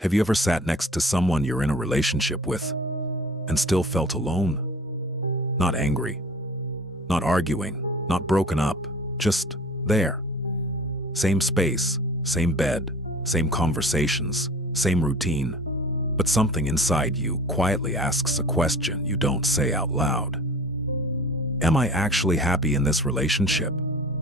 Have you ever sat next to someone you're in a relationship with and still felt alone? Not angry, not arguing, not broken up, just there. Same space, same bed, same conversations, same routine. But something inside you quietly asks a question you don't say out loud. Am I actually happy in this relationship?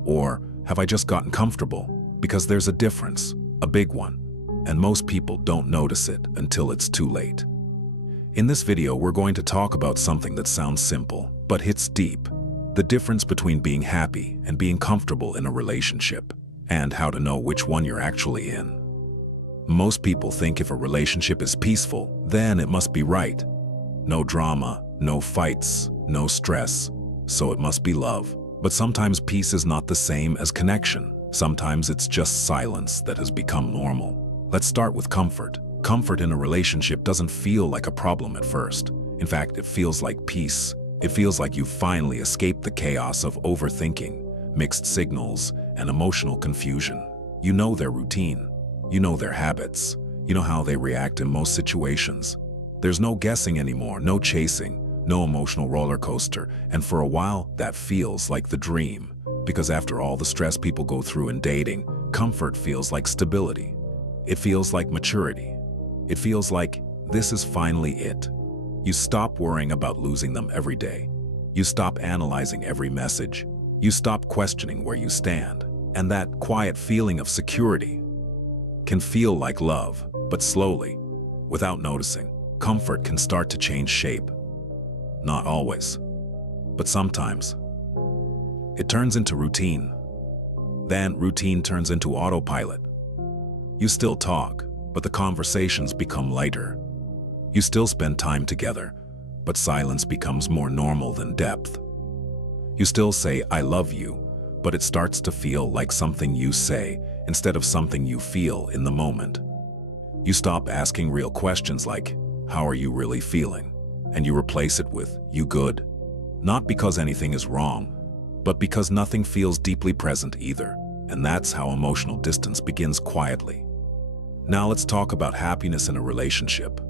Or have I just gotten comfortable? Because there's a difference, a big one, and most people don't notice it until it's too late. In this video, we're going to talk about something that sounds simple, but hits deep. The difference between being happy and being comfortable in a relationship, and how to know which one you're actually in. Most people think if a relationship is peaceful, then it must be right. No drama, no fights, no stress, so it must be love. But sometimes peace is not the same as connection. Sometimes it's just silence that has become normal. Let's start with comfort. Comfort in a relationship doesn't feel like a problem at first. In fact, it feels like peace. It feels like you've finally escaped the chaos of overthinking, mixed signals, and emotional confusion. You know their routine. You know their habits. You know how they react in most situations. There's no guessing anymore, no chasing, no emotional roller coaster, and for a while, that feels like the dream. Because after all the stress people go through in dating, comfort feels like stability. It feels like maturity. It feels like this is finally it. You stop worrying about losing them every day. You stop analyzing every message. You stop questioning where you stand. And that quiet feeling of security can feel like love, but slowly, without noticing, comfort can start to change shape. Not always, but sometimes. It turns into routine. Then routine turns into autopilot. You still talk, but the conversations become lighter. You still spend time together, but silence becomes more normal than depth. You still say, "I love you," but it starts to feel like something you say instead of something you feel in the moment. You stop asking real questions like, "How are you really feeling?" and you replace it with, "You good?" Not because anything is wrong, but because nothing feels deeply present either. And that's how emotional distance begins quietly. Now let's talk about happiness in a relationship.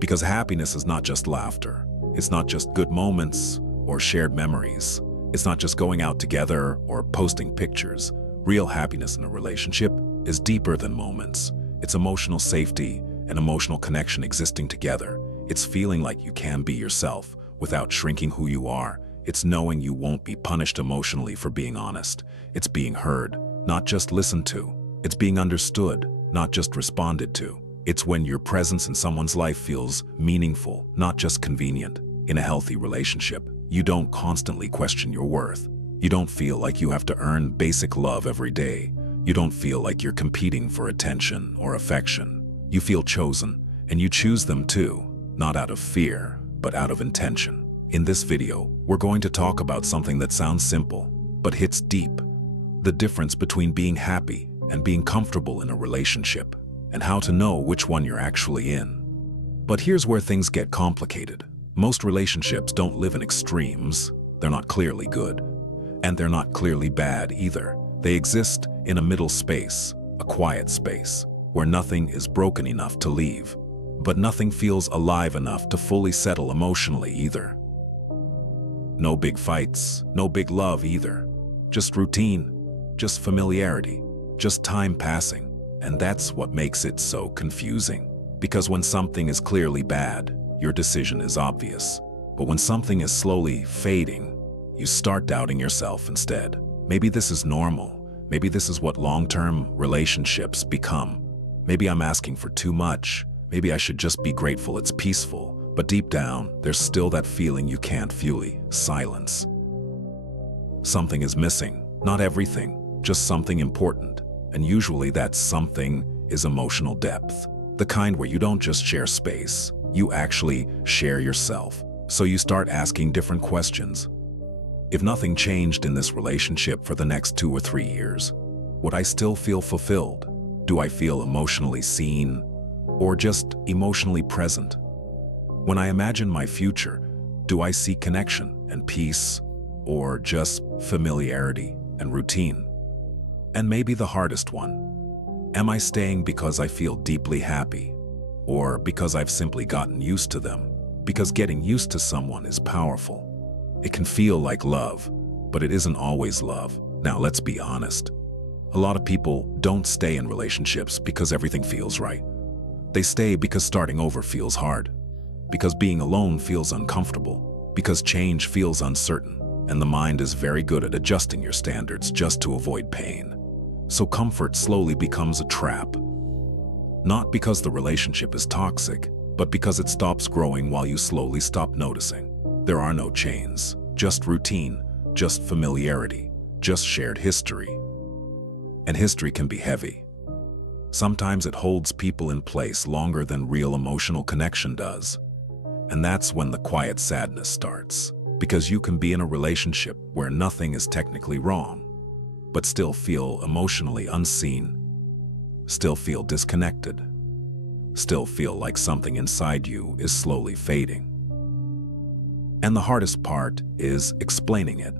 Because happiness is not just laughter. It's not just good moments or shared memories. It's not just going out together or posting pictures. Real happiness in a relationship is deeper than moments. It's emotional safety and emotional connection existing together. It's feeling like you can be yourself without shrinking who you are. It's knowing you won't be punished emotionally for being honest. It's being heard, not just listened to. It's being understood, not just responded to. It's when your presence in someone's life feels meaningful, not just convenient. In a healthy relationship, you don't constantly question your worth. You don't feel like you have to earn basic love every day. You don't feel like you're competing for attention or affection. You feel chosen, and you choose them too, not out of fear, but out of intention. In this video, we're going to talk about something that sounds simple, but hits deep. The difference between being happy and being comfortable in a relationship, and how to know which one you're actually in. But here's where things get complicated. Most relationships don't live in extremes. They're not clearly good, and they're not clearly bad either. They exist in a middle space, a quiet space, where nothing is broken enough to leave, but nothing feels alive enough to fully settle emotionally either. No big fights, no big love either. Just routine, just familiarity, just time passing. And that's what makes it so confusing. Because when something is clearly bad, your decision is obvious. But when something is slowly fading, you start doubting yourself instead. Maybe this is normal. Maybe this is what long-term relationships become. Maybe I'm asking for too much. Maybe I should just be grateful it's peaceful. But deep down, there's still that feeling you can't fully silence. Something is missing. Not everything, just something important. And usually that something is emotional depth. The kind where you don't just share space, you actually share yourself. So you start asking different questions. If nothing changed in this relationship for the next 2 or 3 years, would I still feel fulfilled? Do I feel emotionally seen? Or just emotionally present? When I imagine my future, do I see connection and peace? Or just familiarity and routine? And maybe the hardest one. Am I staying because I feel deeply happy? or because I've simply gotten used to them. Because getting used to someone is powerful. It can feel like love, but it isn't always love. Now, let's be honest. A lot of people don't stay in relationships because everything feels right. They stay because starting over feels hard, because being alone feels uncomfortable, because change feels uncertain, and the mind is very good at adjusting your standards just to avoid pain. So comfort slowly becomes a trap. Not because the relationship is toxic, but because it stops growing while you slowly stop noticing. There are no chains, just routine, just familiarity, just shared history. And history can be heavy. Sometimes it holds people in place longer than real emotional connection does. And that's when the quiet sadness starts. Because you can be in a relationship where nothing is technically wrong, but still feel emotionally unseen, still feel disconnected, still feel like something inside you is slowly fading. And the hardest part is explaining it.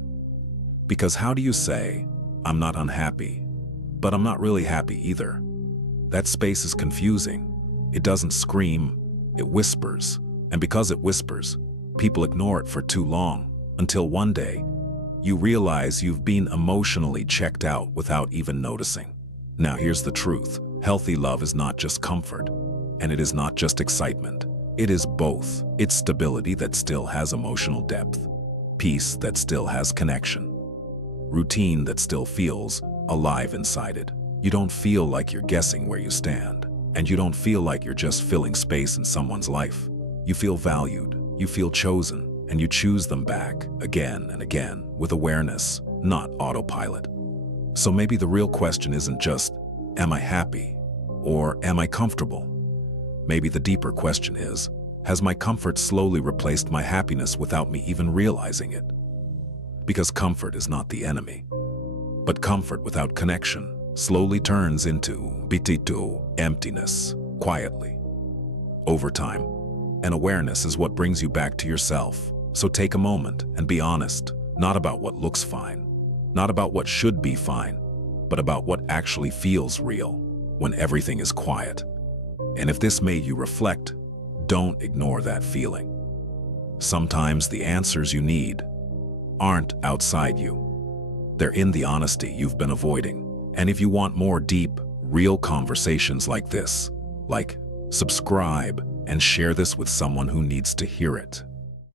Because how do you say, I'm not unhappy, but I'm not really happy either? That space is confusing. It doesn't scream, it whispers. And because it whispers, people ignore it for too long, until one day, you realize you've been emotionally checked out without even noticing. Now here's the truth. Healthy love is not just comfort, and it is not just excitement. It is both. It's stability that still has emotional depth, peace that still has connection, routine that still feels alive inside it. You don't feel like you're guessing where you stand, and you don't feel like you're just filling space in someone's life. You feel valued, you feel chosen, and you choose them back again and again with awareness, not autopilot. So maybe the real question isn't just, am I happy or am I comfortable? Maybe the deeper question is, has my comfort slowly replaced my happiness without me even realizing it? Because comfort is not the enemy, but comfort without connection slowly turns into emptiness, quietly, over time. And awareness is what brings you back to yourself. So take a moment and be honest, not about what looks fine, not about what should be fine, but about what actually feels real when everything is quiet. And if this made you reflect, don't ignore that feeling. Sometimes the answers you need aren't outside you. They're in the honesty you've been avoiding. And if you want more deep, real conversations like this, subscribe and share this with someone who needs to hear it.